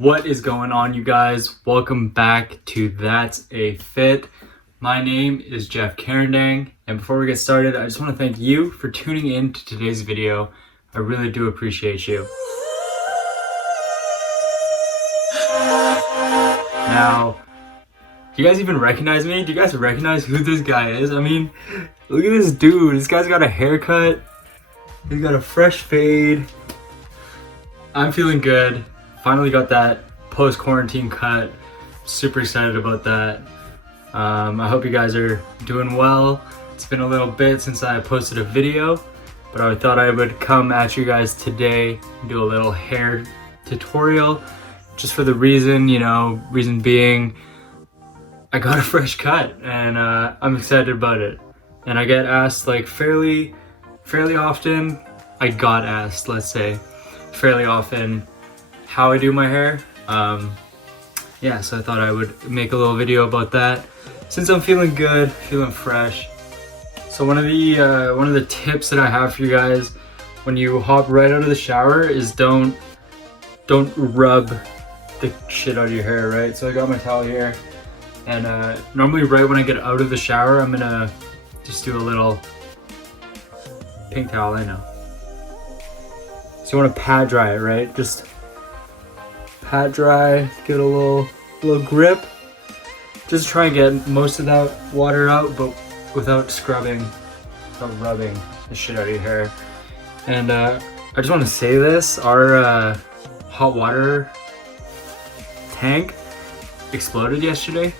What is going on, you guys? Welcome back to That's a Fit. My name is Jeff Carendang, and before we get started, I just want to thank you for tuning in to today's video. I really do appreciate you. Now, do you guys even recognize me? Do you guys recognize who this guy is? I mean, look at this dude. This guy's got a haircut. He's got a fresh fade. I'm feeling good. Finally got that post-quarantine cut. Super excited about that. I hope you guys are doing well. It's been a little bit since I posted a video, but I thought I would come at you guys today and do a little hair tutorial, just for the reason being, I got a fresh cut and I'm excited about it. And I get asked like fairly often, fairly often how I do my hair. So I thought I would make a little video about that since I'm feeling good, feeling fresh. So one of the tips that I have for you guys when you hop right out of the shower is don't rub the shit out of your hair, right? So I got my towel here, and normally right when I get out of the shower, I'm gonna just do a little pink towel, I know. So you want to pad dry it, right? Just pat dry, get a little grip. Just try and get most of that water out, but without scrubbing, without rubbing the shit out of your hair. And I just want to say this, our hot water tank exploded yesterday.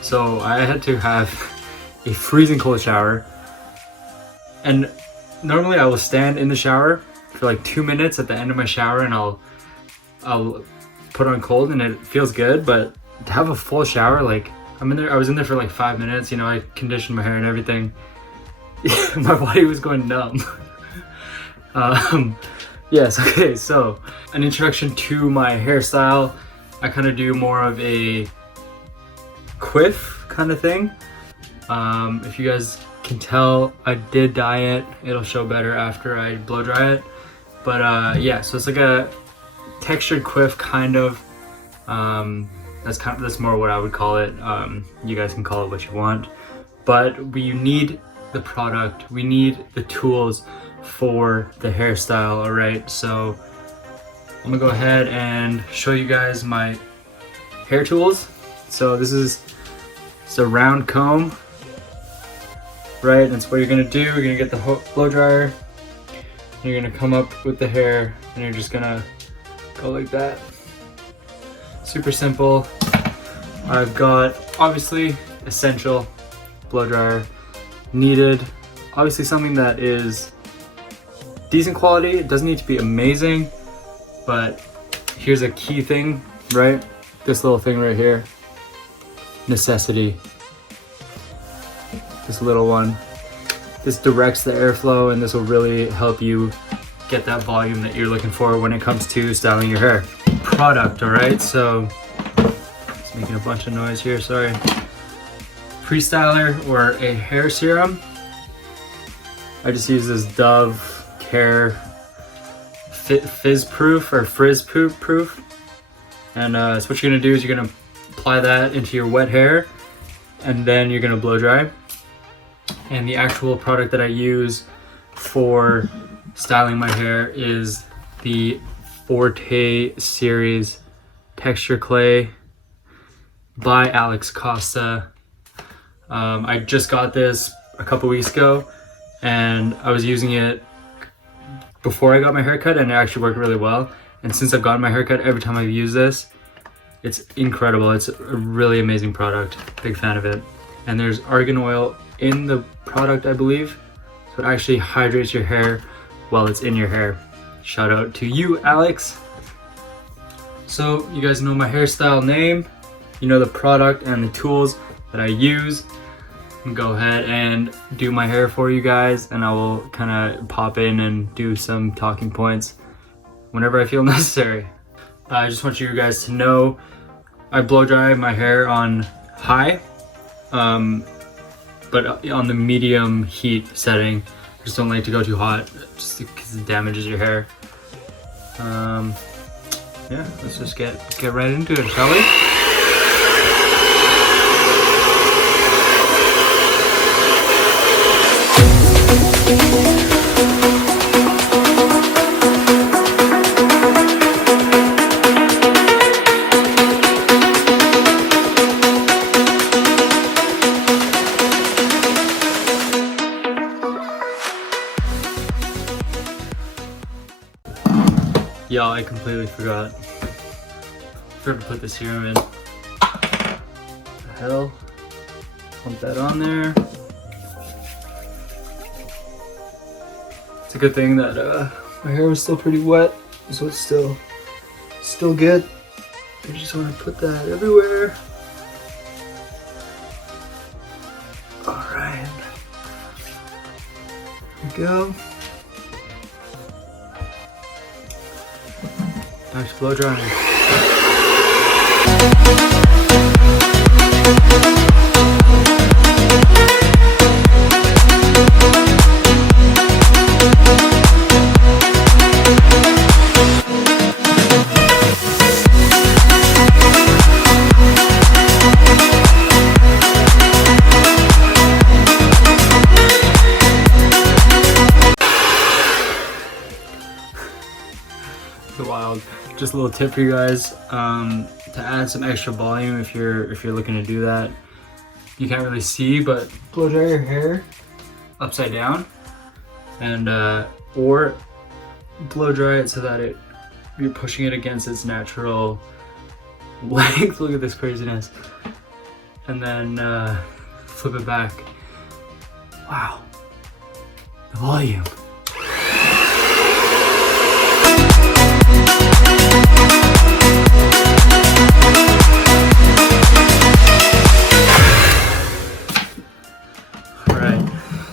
So I had to have a freezing cold shower. And normally I will stand in the shower for like 2 minutes at the end of my shower, and I'll put on cold and it feels good. But to have a full shower, like I was in there for like 5 minutes, I conditioned my hair and everything. My body was going numb. Yes, okay, so an introduction to my hairstyle. I kind of do more of a quiff kind of thing. If you guys can tell, I did dye it. It'll show better after I blow dry it. But so it's like a textured quiff kind of. That's more what I would call it. You guys can call it what you want. But we need the product. We need the tools for the hairstyle, all right? So I'm gonna go ahead and show you guys my hair tools. So it's a round comb, right? That's what you're gonna do. You're gonna get the blow dryer. You're gonna come up with the hair and you're just gonna go like that. Super simple. I've got, obviously, essential blow dryer. Needed, obviously, something that is decent quality. It doesn't need to be amazing, but here's a key thing, right? This little thing right here. Necessity. This little one. This directs the airflow, and this will really help you get that volume that you're looking for when it comes to styling your hair. Product, all right? So, just making a bunch of noise here, sorry. Pre-styler or a hair serum. I just use this Dove Care Fizz Proof or Frizz Proof. And so what you're gonna do is you're gonna apply that into your wet hair, and then you're gonna blow dry. And the actual product that I use for styling my hair is the Forte Series Texture Clay by Alex Costa. I just got this a couple weeks ago, and I was using it before I got my haircut, and it actually worked really well. And since I've gotten my haircut, every time I've used this, it's incredible. It's a really amazing product. Big fan of it. And there's argan oil in the product, I believe, so it actually hydrates your hair while it's in your hair. Shout out to you, Alex. So you guys know my hairstyle name, you know the product and the tools that I use. I'm gonna go ahead and do my hair for you guys, and I will kind of pop in and do some talking points whenever I feel necessary. I just want you guys to know I blow dry my hair on high, but on the medium heat setting. Just don't like to go too hot, just because it damages your hair. yeah, let's just get right into it, shall we? Y'all, I completely forgot to put the serum in. What the hell? Pump that on there. It's a good thing that my hair was still pretty wet, so it's still good. I just want to put that everywhere. All right, here we go. Nice blow drying. Wild. Just a little tip for you guys, to add some extra volume if you're looking to do that. You can't really see, but blow dry your hair upside down, and or blow dry it so that you're pushing it against its natural length. Look at this craziness, and then flip it back. Wow, the volume.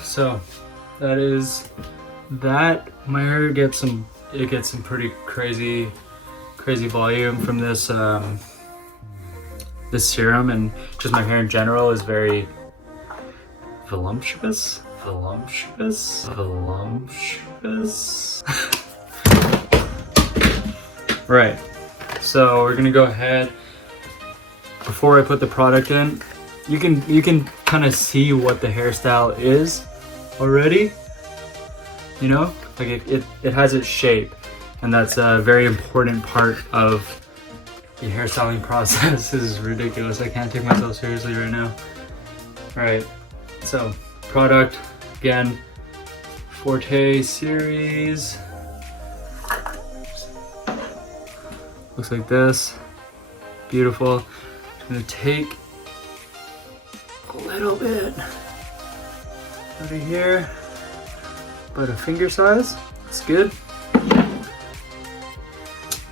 So that is that. My hair gets some pretty crazy volume from this this serum, and just my hair in general is very voluptuous. Right. So we're gonna go ahead. Before I put the product in, you can kind of see what the hairstyle is already, you know, like it has its shape, and that's a very important part of the hairstyling process. This is ridiculous. I can't take myself seriously right now. All right, so product again, Forte series. Looks like this. Beautiful. I'm gonna take a little bit out of here, about a finger size. That's good.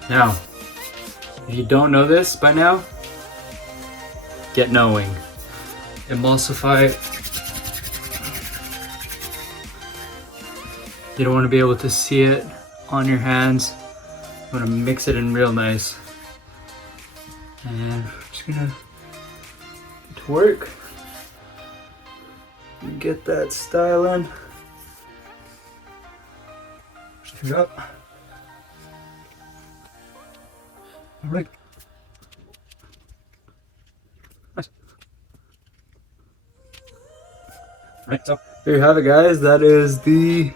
Now, if you don't know this by now, get knowing. Emulsify. You don't want to be able to see it on your hands. You want to mix it in real nice. And I'm just gonna get to work. Get that style in. Stick it up. All right. Nice. All right, so there you have it, guys. That is the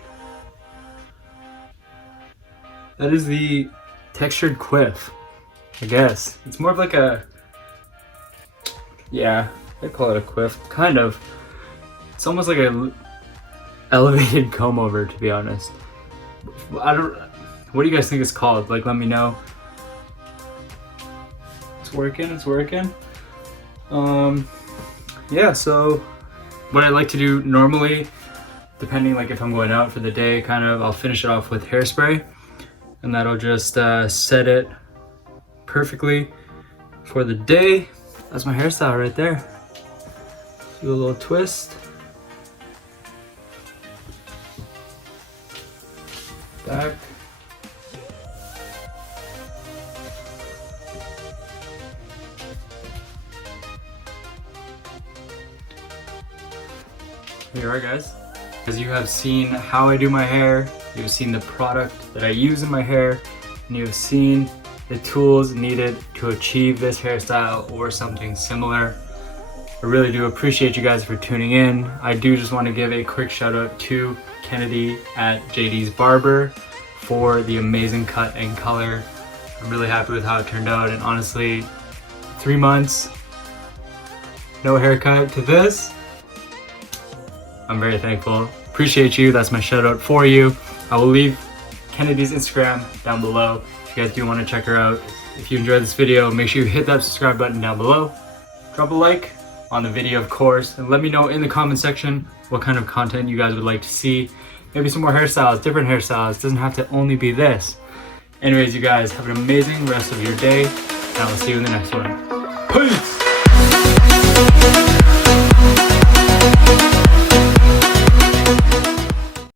textured quiff, I guess. It's more of like a, yeah, I call it a quiff, kind of. It's almost like a elevated comb over, to be honest. What do you guys think it's called? Like, let me know. It's working. Yeah, so what I like to do normally, depending like if I'm going out for the day, kind of, I'll finish it off with hairspray, and that'll just set it perfectly for the day. That's my hairstyle right there. Do a little twist. Back. Here you are, guys. As you have seen how I do my hair, you've seen the product that I use in my hair, and you have seen the tools needed to achieve this hairstyle or something similar. I really do appreciate you guys for tuning in. I do just want to give a quick shout out to Kennedy at JD's Barber for the amazing cut and color. I'm really happy with how it turned out, and honestly, 3 months, no haircut to this, I'm very thankful. Appreciate you. That's my shout out for you. I will leave Kennedy's Instagram down below if you guys do want to check her out. If you enjoyed this video, make sure you hit that subscribe button down below. Drop a like on the video, of course, and let me know in the comment section what kind of content you guys would like to see. Maybe some more hairstyles, different hairstyles. It doesn't have to only be this. Anyways, you guys have an amazing rest of your day, and I will see you in the next one. Peace!